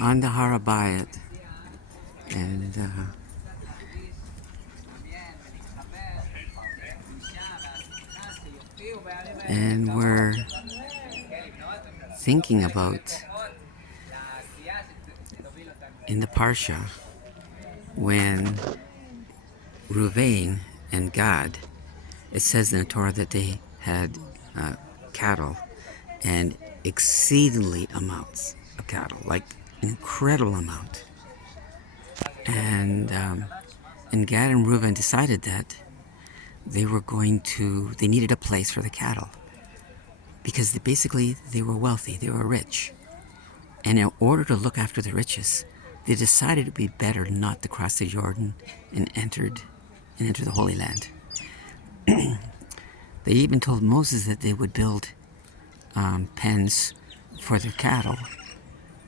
on the HaBayt, and we're thinking about in the Parsha when Ruvain and Gad, it says in the Torah that they had cattle and exceedingly amounts of cattle, like an incredible amount. And Gad and Reuben decided that they needed a place for the cattle because they were wealthy, they were rich. And in order to look after the riches, they decided it would be better not to cross the Jordan and enter the Holy Land. They even told Moses that they would build pens for their cattle,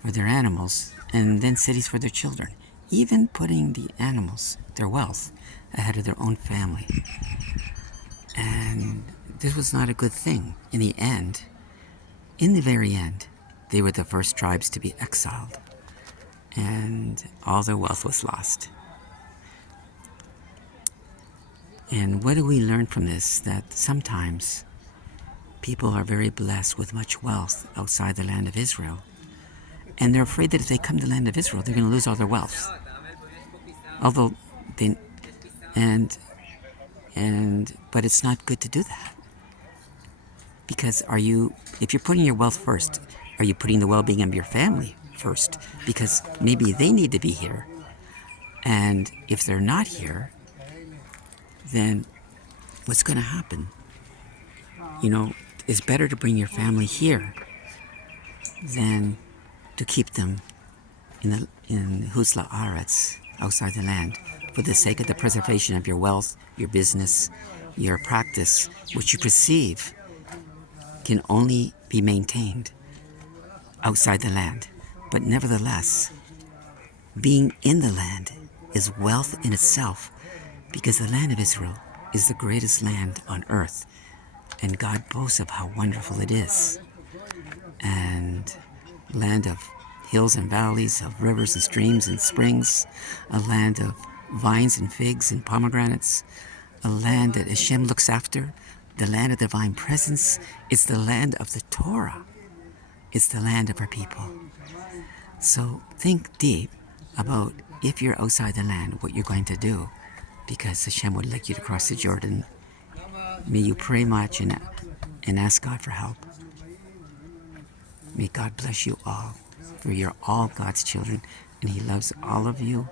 for their animals, and then cities for their children, even putting the animals, their wealth, ahead of their own family. And this was not a good thing. In the very end, they were the first tribes to be exiled, and all their wealth was lost. And what do we learn from this? That sometimes people are very blessed with much wealth outside the land of Israel, and they're afraid that if they come to the land of Israel, they're going to lose all their wealth. But it's not good to do that. Because if you're putting your wealth first, are you putting the well-being of your family first? Because maybe they need to be here. And if they're not here, then what's going to happen? It's better to bring your family here than to keep them in Hutz La'aretz, outside the land, for the sake of the preservation of your wealth, your business, your practice, which you perceive can only be maintained outside the land. But nevertheless, being in the land is wealth in itself, because the land of Israel is the greatest land on earth, and God boasts of how wonderful it is. And land of hills and valleys, of rivers and streams and springs, a land of vines and figs and pomegranates, a land that Hashem looks after, the land of divine presence. It's the land of the Torah. It's the land of our people. So think deep about, if you're outside the land, what you're going to do, because Hashem would like you to cross the Jordan. May you pray much and ask God for help. May God bless you all, for you're all God's children, and He loves all of you,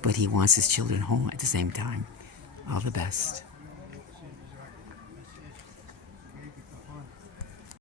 but He wants His children home at the same time. All the best.